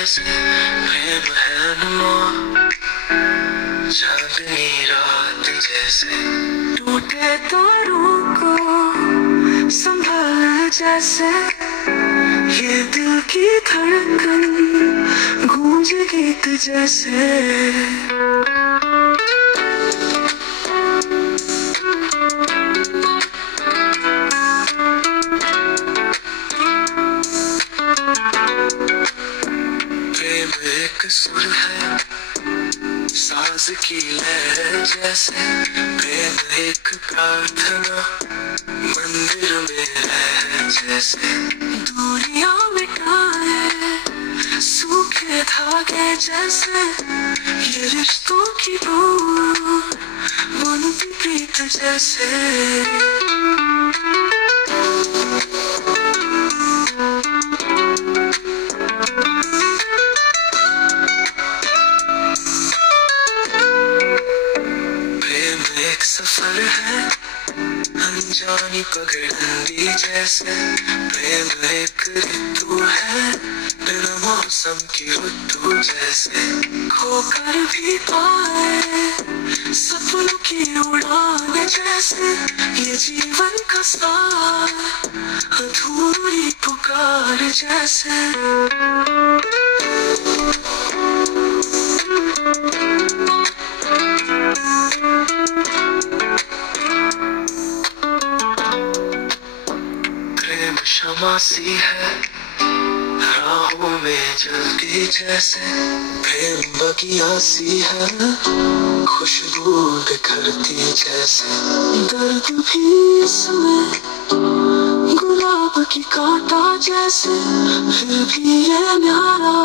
जैसे प्रेम है अनमोल, चांदनी रात जैसे टूटे तारों को संभाला जैसे ये दिल की धड़कन गूंजे गीत जैसे। प्रेम एक सुर है साज की लहर जैसे, प्रेम एक प्रार्थना मंदिर में है जैसे। दूरियां मिटाए सूखे धागे जैसे, ये रिश्तों की बूंद बुनती प्रीत जैसे। सफर है अनजानी पगडंडी जैसे, प्रेम एक ऋतु है बिना मौसम की ऋतु जैसे। खोकर भी पाए सपनों की उड़ान जैसे, ये जीवन का साथ अधूरी पुकार जैसे। क्षमा सी है राहों में जलती जैसे, प्रेम बगिया सी है खुशबू बिखरती जैसे। दर्द भी इसमें गुलाब की कांटा जैसे, फिर भी ये न्यारा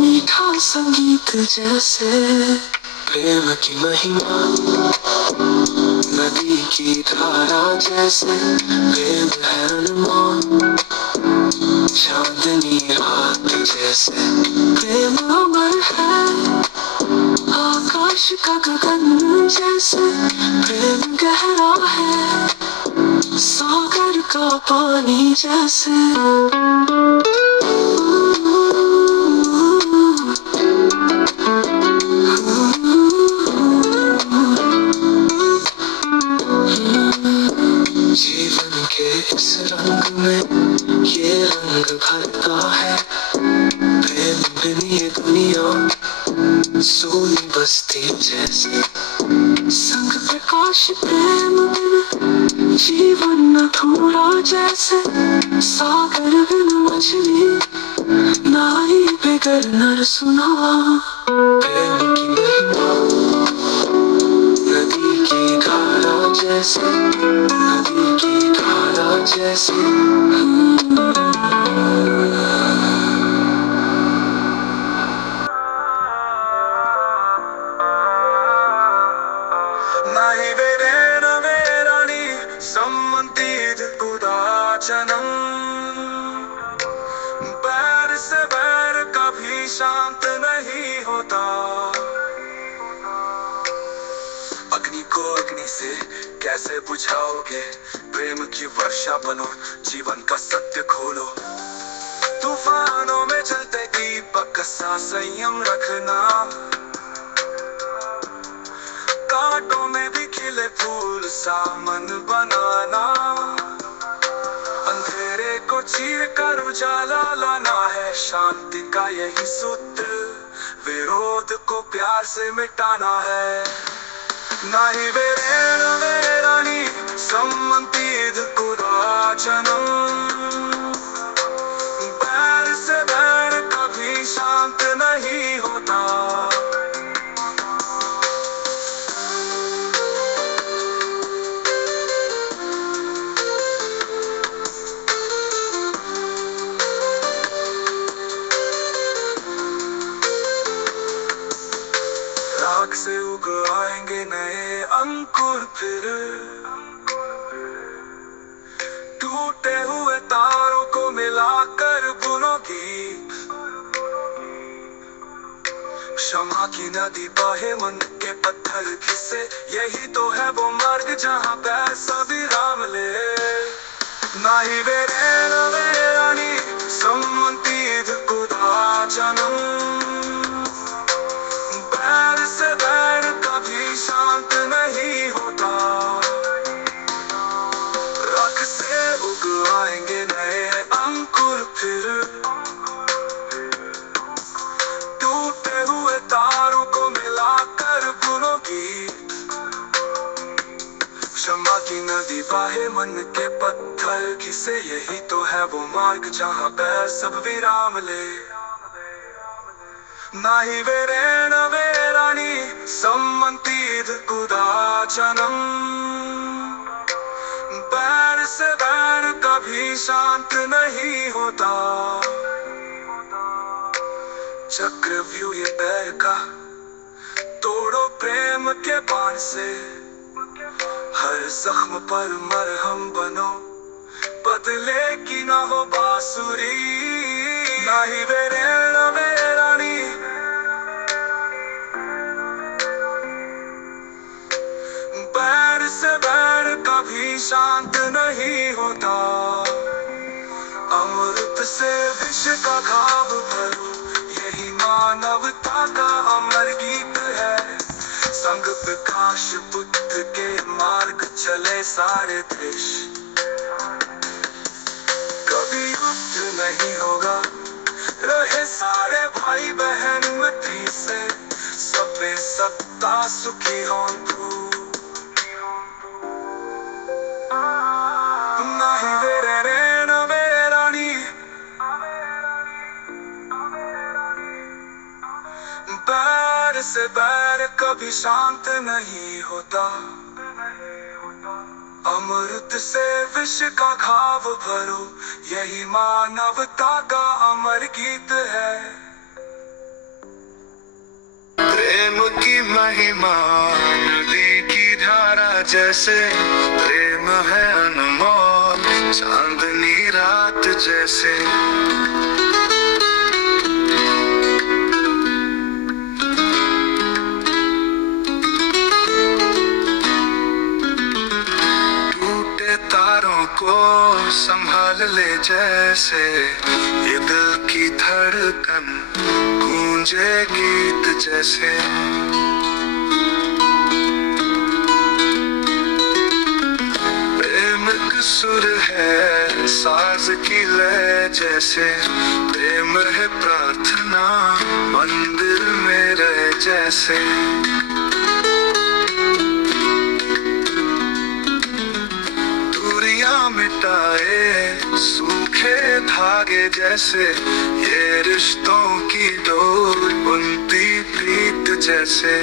मीठा संगीत जैसे। प्रेम की महिमा नदी की धारा जैसे, प्रेम है अनमोल चांदनी रात जैसे। प्रेम अमर है आकाश का गगन जैसे, प्रेम गहरा है सागर का पानी जैसे। जीवन के इस रंग में ये रंग भरता है, प्रेम बिन ये दुनिया सोनी बस्ती जैसे। संग प्रकाश प्रेम बिन जीवन अधूरा जैसे, सागर बिन मछली नाई बेगर नर सुना। प्रेम की महिमा नदी की धारा जैसे, नदी की धारा जैसे। नाही वेरे नवे राणी सम्मतीद कुदाचनम, बैर से बैर कभी शांत नहीं होता। अग्नि को अग्नि से कैसे बुझाओगे, प्रेम की वर्षा बनो जीवन का सत्य खोलो। तूफानों में चलते दीपक सा संयम रखना, कांटों में भी खिले फूल सा मन बनाना। अंधेरे को चीर कर उजाला लाना है शांति का यही सूत्र, विरोध को प्यार से मिटाना है। नाही वेरेण वेराणी सम्मतीद कुदाचनम, बैर से बैर कभी शांत नहीं होता। राख से उग आएंगे नए अंकुर फिर, टूटे हुए तारों को मिलाकर बुनोगी। क्षमा की नदी बहे मन के पत्थर घिसे, यही तो है वो मार्ग जहाँ पैसा विराम ले। नाही वेरेण वेराणी सम्मतीद कुदाचनम, जन्म। बैर से बैर कभी शांत नहीं होता, रख से उग आएंगे नए अंकुर फिर। टूटे हुए तारों को मिलाकर बुनोगी, क्षमा की नदी बाहे मन के पत्थर घिसे। यही तो है वो मार्ग जहाँ पैर सब विराम ले। नाही वेरे न वेरानी सम्मंतीद कुदाचनम। बैर से बैर कभी शांत नहीं होता, चक्रव्यूह ये बैर का तोड़ो प्रेम के बाण से। हर जख्म पर मरहम बनो, बदले की ना हो बांसुरी। नाही वेरे न वेरानी बैर से बैर कभी शांत नहीं होता, अमृत से विष का घाव भरो। यही मानवता का अमर गीत है, संग प्रकाश बुद्ध के मार्ग चले सारे देश। कभी युद्ध नहीं होगा, रहे सारे भाई बहन मिट्टी से। सब में सत्ता सुखी हो तू, नहीं वेरे रे न वेरानी बैर से बैर कभी शांत नहीं होता, अमृत से विष का घाव भरो। यही मानवता का अमर गीत है। प्रेम की महिमा नदी की धारा जैसे, प्रेम है अनमोल चांदनी रात जैसे। तारों को संभाल ले जैसे, ये दिल की धड़कन गूंजे गीत जैसे। प्रेम का सुर है साज की लय जैसे, प्रेम है प्रार्थना मंदिर में रह जैसे। मिटाए सूखे धागे जैसे, ये रिश्तों की डोर बुनती प्रीत जैसे।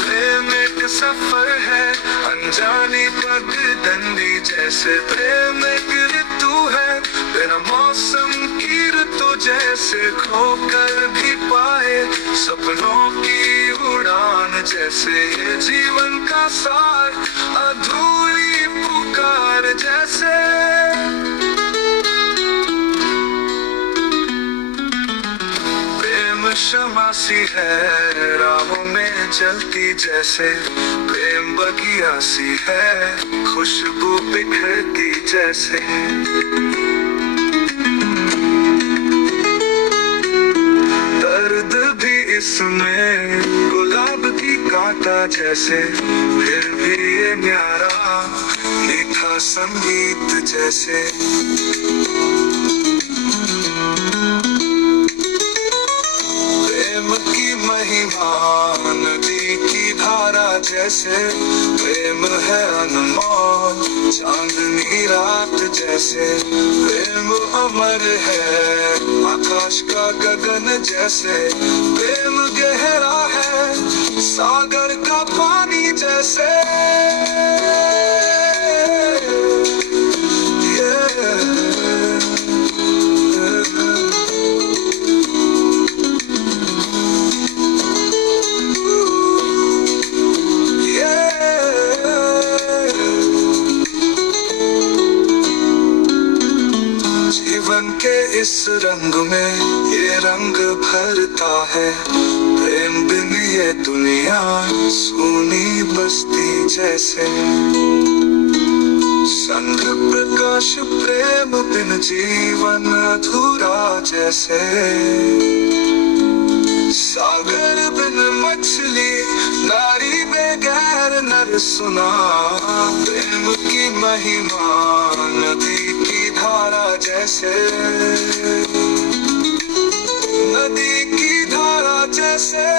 प्रेम एक सफर है अनजानी पगडंडी जैसे, प्रेम एक ऋतु है बिना मौसम की ऋतु जैसे। खोकर भी पाए सपनों की उड़ान जैसे, ये जीवन का सार अधूरी पुकार जैसे। प्रेम क्षमा सी है राहों में चलती जैसे, प्रेम बगिया सी है खुशबू बिखरती जैसे। दर्द भी इसमें गुलाब की कांटा जैसे, फिर भी ये न्यारा मीठा संगीत जैसे। प्रेम की महिमा नदी की धारा जैसे, प्रेम है अनमोल चांदनी रात जैसे। प्रेम अमर है आकाश का गगन जैसे, प्रेम गहरा है सागर का पानी जैसे। जीवन के इस रंग में ये रंग भरता है, प्रेम बिन ये दुनिया सूनी बस्ती जैसे। संग प्रकाश काश प्रेम बिन जीवन अधूरा जैसे, सागर बिन मछली नारी बगैर नर सुना। प्रेम की महिमा नदी की धारा जैसे, नदी की धारा जैसे।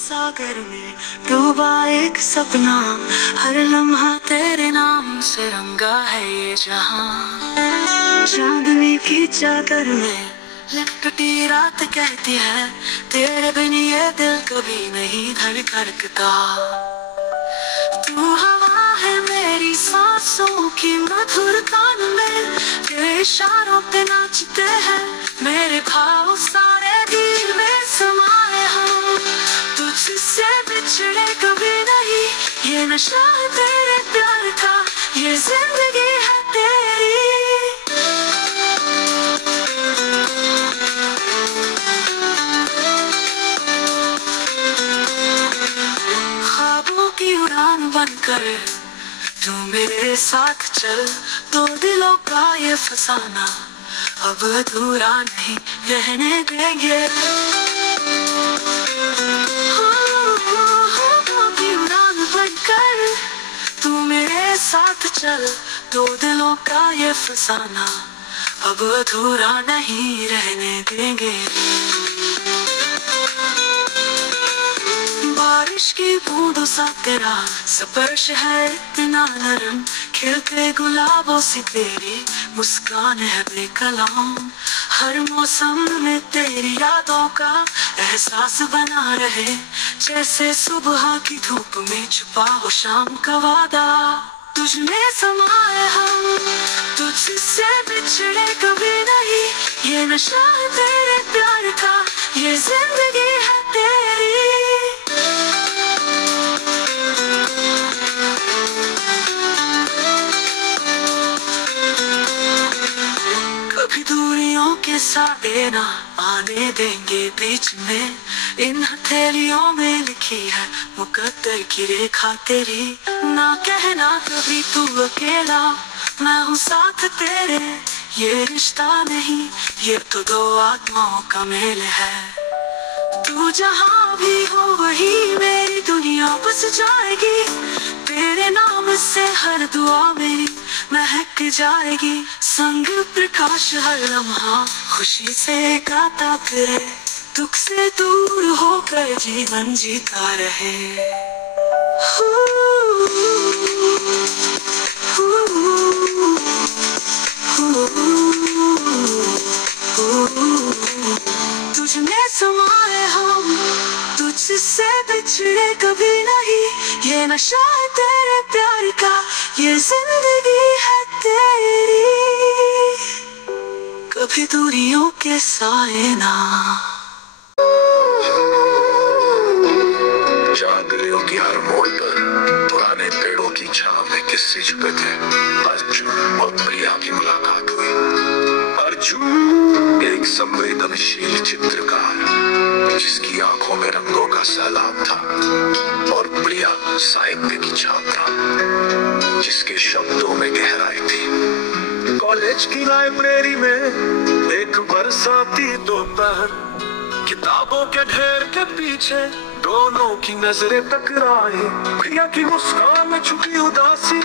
सागर में डूबा एक सपना, हर लम्हा तेरे नाम से रंगा है ये जहां। चांदनी की चादर में लिपटी रात कहती है, तेरे बिन ये दिल कभी नहीं धड़कता। तू हवा है मेरी सांसों की मधुर तान में, तेरे इशारों पे नाचते हैं मेरे भाव सारे दिल में समाए हम। तुझसे बिछड़े कभी नहीं, ये नशा है तेरे प्यार का, ये जिंदगी है तेरी। ख्वाबों की उड़ान बनकर तू मेरे साथ चल, दो दिलों का ये फसाना अब अधूरा नहीं रहने देंगे। तू मेरे साथ चल, दो दिलों का ये फसाना अब अधूरा नहीं रहने देंगे। बारिश की बूंदों सा तेरा स्पर्श है इतना नरम, खिलते गुलाबों से तेरी मुस्कान है बेकलाम। हर मौसम में तेरी यादों का एहसास बना रहे, जैसे सुबह की धूप में छुपा हो शाम का वादा। तुझ में समाए हम, तुझसे बिछड़े कभी नहीं, ये नशा है तेरे प्यार का, ये जिंदगी है तेरी। कभी दूरियों के साए ना आने देंगे बीच में, इन हथेलियों में लिखी है मुकद्दर की रेखा तेरी। ना कहना कभी तू अकेला, मैं हूँ साथ तेरे, ये रिश्ता नहीं ये तो दो आत्माओं का मेल है। तू जहाँ भी हो वही मेरी दुनिया बस जाएगी, तेरे नाम से हर दुआ मेरी महक जाएगी। संग प्रकाश हर लम्हा खुशी से गाता फिरे, दुख से दूर होकर जीवन जीता रहे। तुझ में समाए हम, तुझसे बिछड़े कभी नहीं, ये नशा है तेरे प्यार का, ये जिंदगी है तेरी। कभी दूरियों के साए ना। चांदलियों की हर मोड़ पर पुराने पेड़ों की छांव में किस्से छुपे थे। अर्जुन और प्रिया की मुलाकात हुई। अर्जुन एक संवेदनशील चित्रकार जिसकी आंखों में रंगों का सैलाब था, और प्रिया साहित्य की छात्रा जिसके शब्दों में गहराई थी। कॉलेज की लाइब्रेरी में एक बरसाती दोपहर, किताबों के ढेर के पीछे दोनों की नजरें टकराई। प्रिया की मुस्कान में छुपी उदासी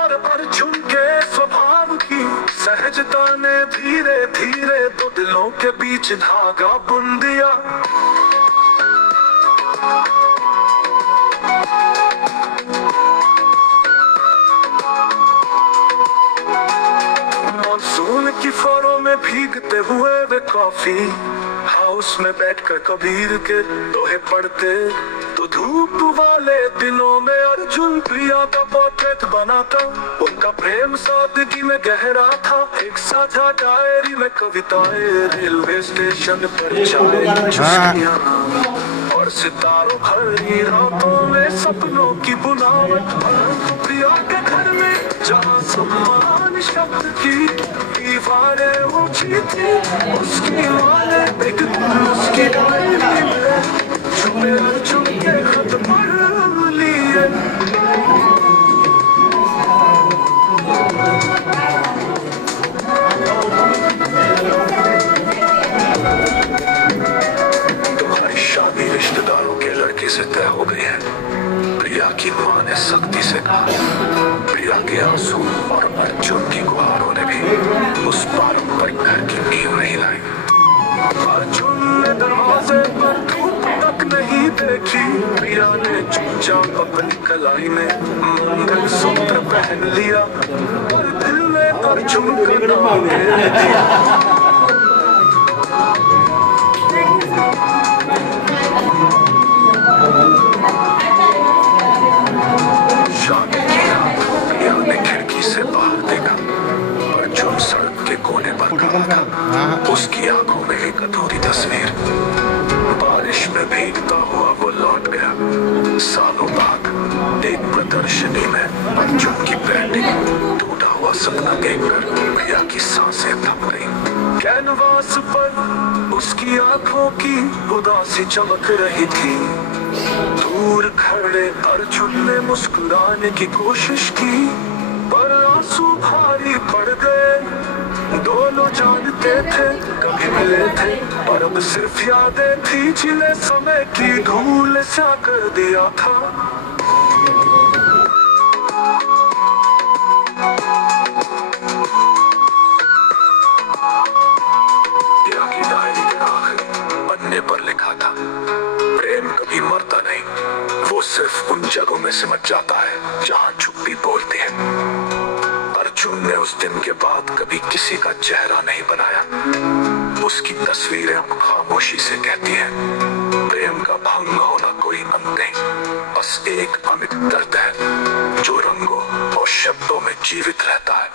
और अर्जुन के स्वभाव की सहजता ने धीरे धीरे दो दिलों के बीच धागा बुन दिया। मानसून की फरों में भीगते हुए वे कॉफी हाउस में बैठकर कबीर के दोहे पढ़ते, तो धूप वाले दिनों में अर्जुन प्रिया का पोर्ट्रेट बनाता। उनका प्रेम सादगी में गहरा था, एक साझा डायरी में कविताएं, रेलवे स्टेशन पर चाय की चुस्कियां और पर सितारों भरी रातों में सपनों की बुनावट प्रिया के घर में जहाँ सम्मान शब्द की दीवारें ऊंची थी उसकी वाले एक उसकी डायरी में छुपे के खत पढ़ लिए। तुम्हारी शादी रिश्तेदारों के लड़के से तय हो गई है, प्रिया की मां ने सख्ती से कहा। प्रिया के आंसू और अर्जुन की गुहारों ने भी उस पारंपरिक घर की नींव नहीं लाई। अर्जुन ने दरवाजे पर धूप तक नहीं देखी, प्रिया ने चुपचाप अपनी कलाई में मंगलसूत्र पहन लिया और दिल में अर्जुन का नाम ले दिया। शादी की रात प्रिया ने खिड़की से बाहर देखा। अर्जुन सड़क के कोने पर खड़ा था, उसकी आंखों में एक अधूरी तस्वीर। बारिश में भीगता हुआ वो लौट गया। सालों बाद एक प्रदर्शनी में अर्जुन की पेंटिंग टूटा हुआ सपना देखकर प्रिया की सांसें थम गई। कैनवास पर उसकी आंखों की उदासी चमक रही थी। दूर खड़े अर्जुन ने मुस्कुराने की कोशिश की पर आंसू भारी पड़ गए। दोनों जानते थे कभी मिले थे पर अब सिर्फ यादें थी जिन्हें समय की धूल सा कर दिया था। प्रिया की डायरी के आखिरी पन्ने पर लिखा था, प्रेम कभी मरता नहीं, वो सिर्फ उन जगहों में सिमट जाता है जहाँ चुप्पी बोलती है। अर्जुन ने उस दिन के बाद कभी किसी का चेहरा नहीं बनाया। उसकी तस्वीरें अब खामोशी से कहती हैं, प्रेम का भंग होना कोई अंत नहीं, बस एक अमिट दर्द है जो रंगों और शब्दों में जीवित रहता है।